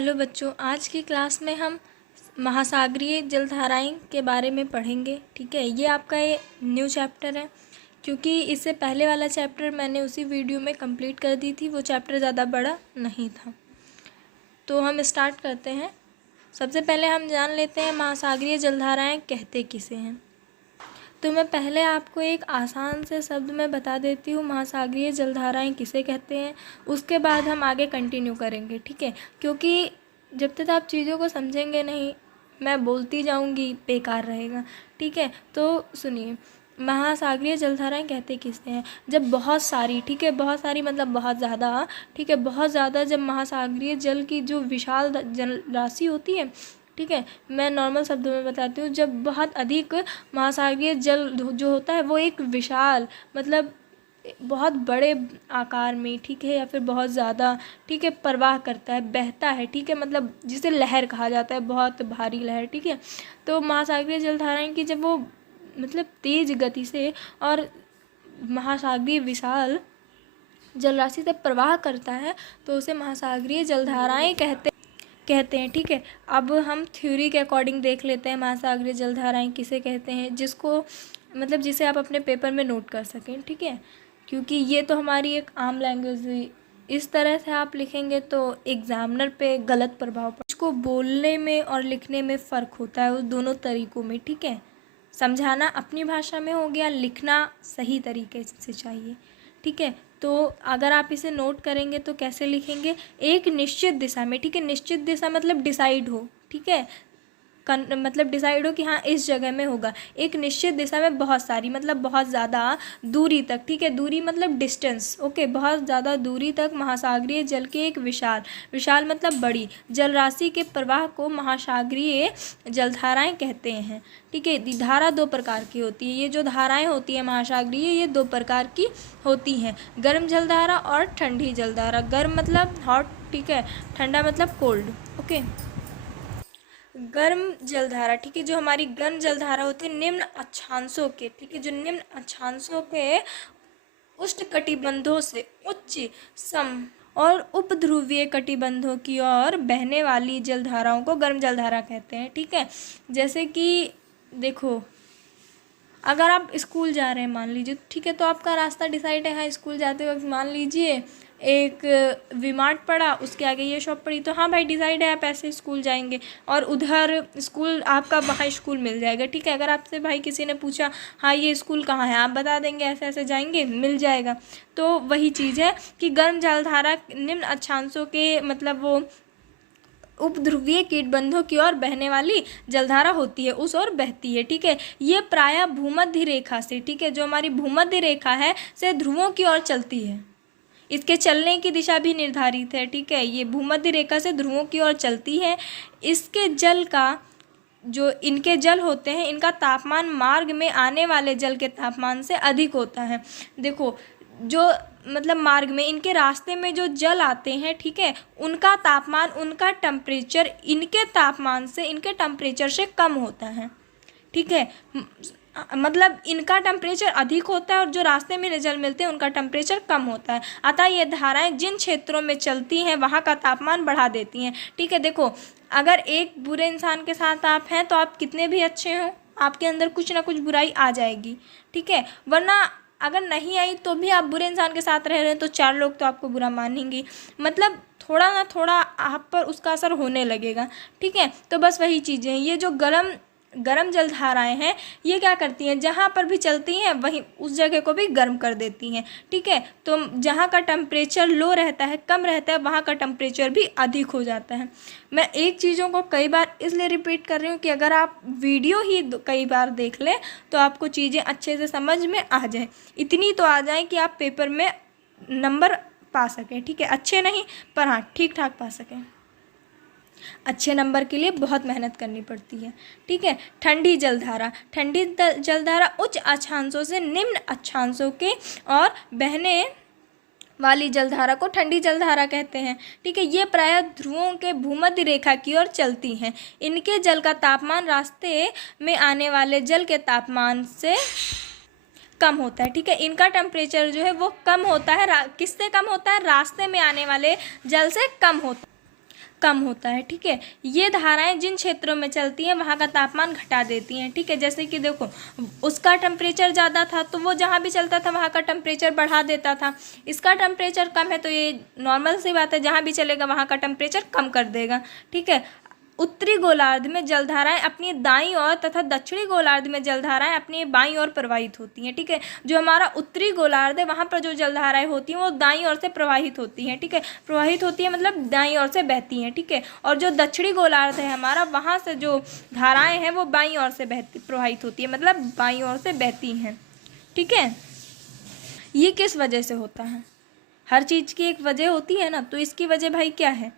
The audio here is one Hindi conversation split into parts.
हेलो बच्चों, आज की क्लास में हम महासागरीय जलधाराएं के बारे में पढ़ेंगे। ठीक है, ये आपका ये न्यू चैप्टर है क्योंकि इससे पहले वाला चैप्टर मैंने उसी वीडियो में कंप्लीट कर दी थी। वो चैप्टर ज़्यादा बड़ा नहीं था। तो हम स्टार्ट करते हैं। सबसे पहले हम जान लेते हैं महासागरीय जलधाराएं कहते किसे हैं। तो मैं पहले आपको एक आसान से शब्द में बता देती हूँ महासागरीय जलधाराएं किसे कहते हैं, उसके बाद हम आगे कंटिन्यू करेंगे। ठीक है, क्योंकि जब तक आप चीज़ों को समझेंगे नहीं, मैं बोलती जाऊँगी, बेकार रहेगा। ठीक है, तो सुनिए, महासागरीय जलधाराएं कहते किससे हैं। जब बहुत सारी, ठीक है, बहुत सारी मतलब बहुत ज़्यादा, ठीक है, बहुत ज़्यादा जब महासागरीय जल की जो विशाल जल राशि होती है, ठीक है, मैं नॉर्मल शब्दों में बताती हूँ, जब बहुत अधिक महासागरीय जल जो होता है वो एक विशाल मतलब बहुत बड़े आकार में, ठीक है, या फिर बहुत ज़्यादा, ठीक है, प्रवाह करता है, बहता है, ठीक है, मतलब जिसे लहर कहा जाता है, बहुत भारी लहर। ठीक है, तो महासागरीय जलधाराएं की जब वो मतलब तेज़ गति से और महासागरीय विशाल जलराशि से प्रवाह करता है तो उसे महासागरीय जलधाराएं कहते हैं। ठीक है, अब हम थ्योरी के अकॉर्डिंग देख लेते हैं महासागरीय जलधाराएं किसे कहते हैं, जिसको मतलब जिसे आप अपने पेपर में नोट कर सकें। ठीक है, क्योंकि ये तो हमारी एक आम लैंग्वेज हुई, इस तरह से आप लिखेंगे तो एग्जामिनर पे गलत प्रभाव पड़े। इसको बोलने में और लिखने में फ़र्क होता है, उस दोनों तरीक़ों में। ठीक है, समझाना अपनी भाषा में हो गया, लिखना सही तरीके से चाहिए। ठीक है, तो अगर आप इसे नोट करेंगे तो कैसे लिखेंगे, एक निश्चित दिशा में, ठीक है, निश्चित दिशा मतलब डिसाइड हो, ठीक है, मतलब डिसाइड हो कि हाँ इस जगह में होगा। एक निश्चित दिशा में बहुत सारी मतलब बहुत ज़्यादा दूरी तक, ठीक है, दूरी मतलब डिस्टेंस, ओके, बहुत ज़्यादा दूरी तक महासागरीय जल के एक विशाल मतलब बड़ी जल राशि के प्रवाह को महासागरीय जलधाराएं कहते हैं। ठीक है, धारा दो प्रकार की होती है। ये जो धाराएं होती है महासागरीय, ये दो प्रकार की होती हैं, गर्म जलधारा और ठंडी जलधारा। गर्म मतलब हॉट, ठीक है, ठंडा मतलब कोल्ड। ओके, गर्म जलधारा, ठीक है, जो हमारी गर्म जलधारा होती है निम्न अक्षांशों के, ठीक है, जो निम्न अक्षांशों के उष्णकटिबंधों से उच्च सम और उपध्रुवीय कटिबंधों की ओर बहने वाली जलधाराओं को गर्म जलधारा कहते हैं। ठीक है, जैसे कि देखो, अगर आप स्कूल जा रहे हैं मान लीजिए, ठीक है, तो आपका रास्ता डिसाइड है, हाँ स्कूल जाते वक्त मान लीजिए एक वी-मार्ट पड़ा, उसके आगे ये शॉप पड़ी, तो हाँ भाई डिसाइड है आप ऐसे स्कूल जाएंगे और उधर स्कूल आपका वहाँ स्कूल मिल जाएगा। ठीक है, अगर आपसे भाई किसी ने पूछा हाँ ये स्कूल कहाँ है, आप बता देंगे ऐसे ऐसे जाएंगे, मिल जाएगा। तो वही चीज़ है कि गर्म जलधारा निम्न अक्षांशों के मतलब वो उपध्रुवीय कीटबंधों की ओर बहने वाली जलधारा होती है, उस ओर बहती है। ठीक है, ये प्रायः भूमध्य रेखा से, ठीक है, जो हमारी भूमध्य रेखा है से ध्रुवों की ओर चलती है। इसके चलने की दिशा भी निर्धारित है। ठीक है, ये भूमध्य रेखा से ध्रुवों की ओर चलती है। इसके जल का जो इनके जल होते हैं, इनका तापमान मार्ग में आने वाले जल के तापमान से अधिक होता है। देखो, जो मतलब मार्ग में इनके रास्ते में जो जल आते हैं, ठीक है, उनका तापमान, उनका टेम्परेचर इनके तापमान से, इनके टेम्परेचर से कम होता है। ठीक है, मतलब इनका टेम्परेचर अधिक होता है और जो रास्ते में जल मिलते हैं उनका टेम्परेचर कम होता है। अतः ये धाराएं जिन क्षेत्रों में चलती हैं वहाँ का तापमान बढ़ा देती हैं। ठीक है, देखो, अगर एक बुरे इंसान के साथ आप हैं तो आप कितने भी अच्छे हों, आपके अंदर कुछ ना कुछ बुराई आ जाएगी। ठीक है, वरना अगर नहीं आई तो भी आप बुरे इंसान के साथ रह रहे हैं तो चार लोग तो आपको बुरा मानेंगे, मतलब थोड़ा ना थोड़ा आप पर उसका असर होने लगेगा। ठीक है, तो बस वही चीज़ें हैं। ये जो गर्म जलधाराएं हैं, ये क्या करती हैं, जहाँ पर भी चलती हैं वहीं उस जगह को भी गर्म कर देती हैं। ठीक है, तो जहाँ का टेम्परेचर लो रहता है, कम रहता है, वहाँ का टेम्परेचर भी अधिक हो जाता है। मैं एक चीज़ों को कई बार इसलिए रिपीट कर रही हूँ कि अगर आप वीडियो ही कई बार देख लें तो आपको चीज़ें अच्छे से समझ में आ जाए, इतनी तो आ जाए कि आप पेपर में नंबर पा सकें। ठीक है, अच्छे नहीं पर हाँ ठीक ठाक पा सकें। अच्छे नंबर के लिए बहुत मेहनत करनी पड़ती है। ठीक है, ठंडी जलधारा उच्च अक्षांशों से निम्न अक्षांशों के और बहने वाली जलधारा को ठंडी जलधारा कहते हैं। ठीक है, ये प्रायः ध्रुवों के भूमध्य रेखा की ओर चलती हैं। इनके जल का तापमान रास्ते में आने वाले जल के तापमान से कम होता है। ठीक है, इनका टेम्परेचर जो है वो कम होता है, किससे कम होता है, रास्ते में आने वाले जल से कम होता है। कम होता है। ठीक है, ये धाराएं जिन क्षेत्रों में चलती हैं वहाँ का तापमान घटा देती हैं। ठीक है, जैसे कि देखो उसका टेम्परेचर ज़्यादा था तो वो जहाँ भी चलता था वहाँ का टेम्परेचर बढ़ा देता था, इसका टेम्परेचर कम है तो ये नॉर्मल सी बात है, जहाँ भी चलेगा वहाँ का टेम्परेचर कम कर देगा। ठीक है, उत्तरी गोलार्ध में जलधाराएं अपनी दाईं ओर तथा दक्षिणी गोलार्ध में जलधाराएं अपनी बाईं ओर प्रवाहित होती हैं। ठीक है, जो हमारा उत्तरी गोलार्ध है वहाँ पर जो जलधाराएं होती हैं वो दाईं ओर से प्रवाहित होती हैं। ठीक है, प्रवाहित होती है मतलब दाईं ओर से बहती हैं। ठीक है, और जो दक्षिणी गोलार्ध है हमारा वहाँ से जो धाराएं हैं वो बाईं ओर से प्रवाहित होती है, मतलब बाईं ओर से बहती हैं। ठीक है, ये किस वजह से होता है? हर चीज़ की एक वजह होती है ना, तो इसकी वजह भाई क्या है?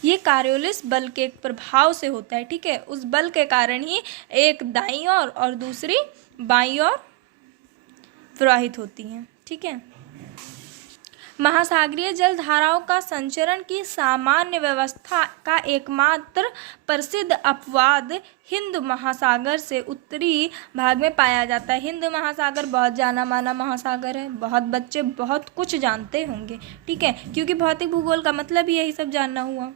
ये कार्योलिस बल के एक प्रभाव से होता है। ठीक है, उस बल के कारण ही एक दाईं ओर और दूसरी बाईं ओर प्रवाहित होती हैं। ठीक है, महासागरीय जल धाराओं का संचरण की सामान्य व्यवस्था का एकमात्र प्रसिद्ध अपवाद हिंद महासागर से उत्तरी भाग में पाया जाता है। हिंद महासागर बहुत जाना माना महासागर है, बहुत बच्चे बहुत कुछ जानते होंगे। ठीक है, क्योंकि भौतिक भूगोल का मतलब ही यही सब जानना हुआ।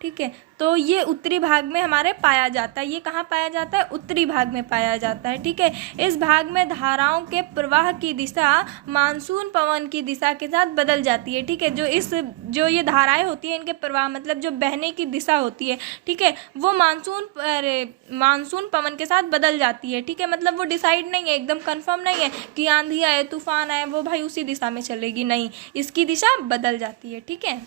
ठीक है, तो ये उत्तरी भाग में हमारे पाया जाता है। ये कहाँ पाया जाता है? उत्तरी भाग में पाया जाता है। ठीक है, इस भाग में धाराओं के प्रवाह की दिशा मानसून पवन की दिशा के साथ बदल जाती है। ठीक है, जो ये धाराएं होती हैं इनके प्रवाह मतलब जो बहने की दिशा होती है, ठीक है, वो मानसून पवन के साथ बदल जाती है। ठीक है, मतलब वो डिसाइड नहीं है, एकदम कंफर्म नहीं है कि आंधी आए तूफान आए वो भाई उसी दिशा में चलेगी, नहीं, इसकी दिशा बदल जाती है। ठीक है,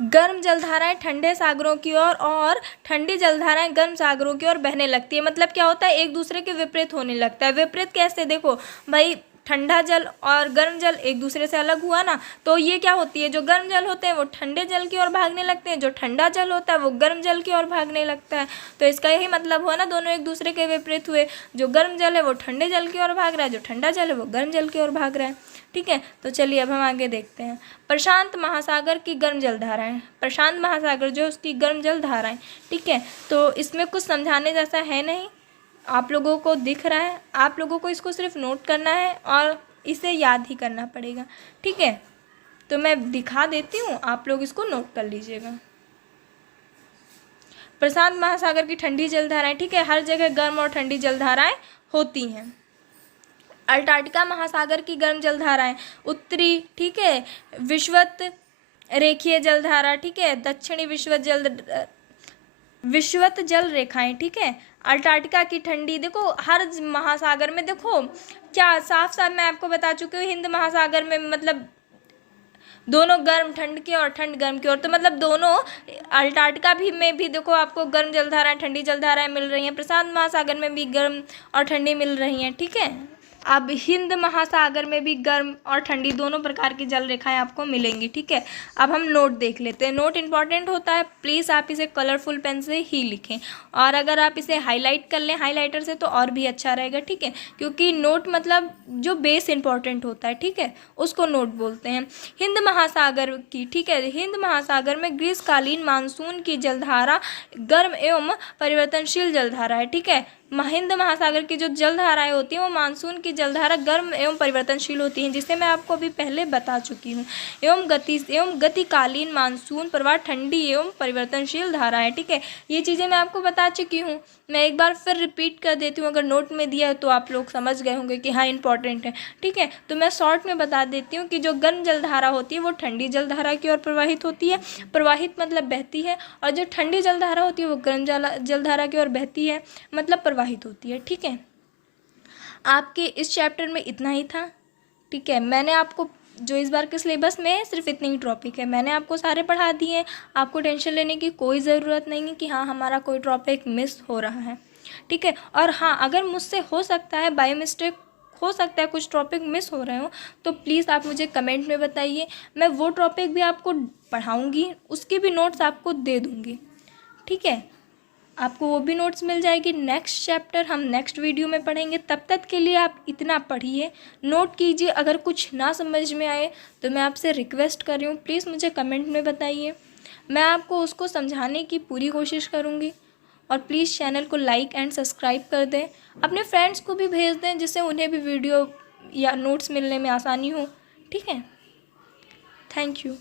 गर्म जलधाराएं ठंडे सागरों की ओर और ठंडी जलधाराएं गर्म सागरों की ओर बहने लगती है। मतलब क्या होता है? एक दूसरे के विपरीत होने लगता है। विपरीत कैसे? देखो भाई, ठंडा जल और गर्म जल एक दूसरे से अलग हुआ ना, तो ये क्या होती है, जो गर्म जल होते हैं वो ठंडे जल की ओर भागने लगते हैं, जो ठंडा जल होता है वो गर्म जल की ओर भागने लगता है। तो इसका यही मतलब हुआ ना, दोनों एक दूसरे के विपरीत हुए। जो गर्म जल है वो ठंडे जल की ओर भाग रहा है, जो ठंडा जल है वो गर्म जल की ओर भाग रहा है। ठीक है, तो चलिए अब हम आगे देखते हैं। प्रशांत महासागर की गर्म जलधाराएं, प्रशांत महासागर जो उसकी गर्म जलधाराएं। ठीक है, तो इसमें कुछ समझाने जैसा है नहीं, आप लोगों को दिख रहा है, आप लोगों को इसको सिर्फ नोट करना है और इसे याद ही करना पड़ेगा। ठीक है, तो मैं दिखा देती हूँ, आप लोग इसको नोट कर लीजिएगा। प्रशांत महासागर की ठंडी जलधाराएं, ठीक है, हर जगह गर्म और ठंडी जलधाराएं होती हैं। अंटार्कटिका महासागर की गर्म जलधाराएं, उत्तरी, ठीक है, विषुवत रेखीय जलधारा, ठीक है, दक्षिणी विषुवत जल रेखाएं। ठीक है, अंटार्कटिका की ठंडी, देखो हर महासागर में, देखो क्या साफ साफ मैं आपको बता चुकी हूँ, हिंद महासागर में मतलब दोनों गर्म ठंड की और ठंड गर्म की ओर, तो मतलब दोनों अंटार्कटिका में भी देखो आपको गर्म जलधाराएं ठंडी जलधाराएं मिल रही हैं, प्रशांत महासागर में भी गर्म और ठंडी मिल रही हैं। ठीक है, अब हिंद महासागर में भी गर्म और ठंडी दोनों प्रकार की जल रेखाएं आपको मिलेंगी। ठीक है, अब हम नोट देख लेते हैं। नोट इंपॉर्टेंट होता है, प्लीज़ आप इसे कलरफुल पेन से ही लिखें, और अगर आप इसे हाईलाइट कर लें हाईलाइटर से तो और भी अच्छा रहेगा। ठीक है, क्योंकि नोट मतलब जो बेस इंपॉर्टेंट होता है, ठीक है, उसको नोट बोलते हैं। हिंद महासागर की, ठीक है, हिंद महासागर में ग्रीष्मकालीन मानसून की जलधारा गर्म एवं परिवर्तनशील जलधारा है। ठीक है, हिंद महासागर की जो जलधाराएं होती हैं वो मानसून की जलधारा गर्म एवं परिवर्तनशील होती हैं, जिसे मैं आपको अभी पहले बता चुकी हूँ। एवं गतिकालीन मानसून प्रवाह ठंडी एवं परिवर्तनशील धारा है। ठीक है, ये चीज़ें मैं आपको बता चुकी हूँ, मैं एक बार फिर रिपीट कर देती हूँ, अगर नोट में दिया है तो आप लोग समझ गए होंगे कि हाँ इंपॉर्टेंट है। ठीक है, तो मैं शॉर्ट में बता देती हूँ कि जो गर्म जलधारा होती है वो ठंडी जलधारा की ओर प्रवाहित होती है, प्रवाहित मतलब बहती है, और जो ठंडी जलधारा होती है वो गर्म जलधारा की ओर बहती है, मतलब प्रवाहित होती है। ठीक है, आपके इस चैप्टर में इतना ही था। ठीक है, मैंने आपको जो इस बार के सिलेबस में है सिर्फ इतने ही टॉपिक है, मैंने आपको सारे पढ़ा दिए हैं, आपको टेंशन लेने की कोई ज़रूरत नहीं है कि हाँ हमारा कोई टॉपिक मिस हो रहा है। ठीक है, और हाँ अगर मुझसे हो सकता है बाय मिस्टेक हो सकता है कुछ टॉपिक मिस हो रहे हो, तो प्लीज़ आप मुझे कमेंट में बताइए, मैं वो टॉपिक भी आपको पढ़ाऊँगी, उसके भी नोट्स आपको दे दूँगी। ठीक है, आपको वो भी नोट्स मिल जाएगी। नेक्स्ट चैप्टर हम नेक्स्ट वीडियो में पढ़ेंगे, तब तक के लिए आप इतना पढ़िए, नोट कीजिए, अगर कुछ ना समझ में आए तो मैं आपसे रिक्वेस्ट कर रही हूँ प्लीज़ मुझे कमेंट में बताइए, मैं आपको उसको समझाने की पूरी कोशिश करूँगी। और प्लीज़ चैनल को लाइक एंड सब्सक्राइब कर दें, अपने फ्रेंड्स को भी भेज दें जिससे उन्हें भी वीडियो या नोट्स मिलने में आसानी हो। ठीक है, थैंक यू।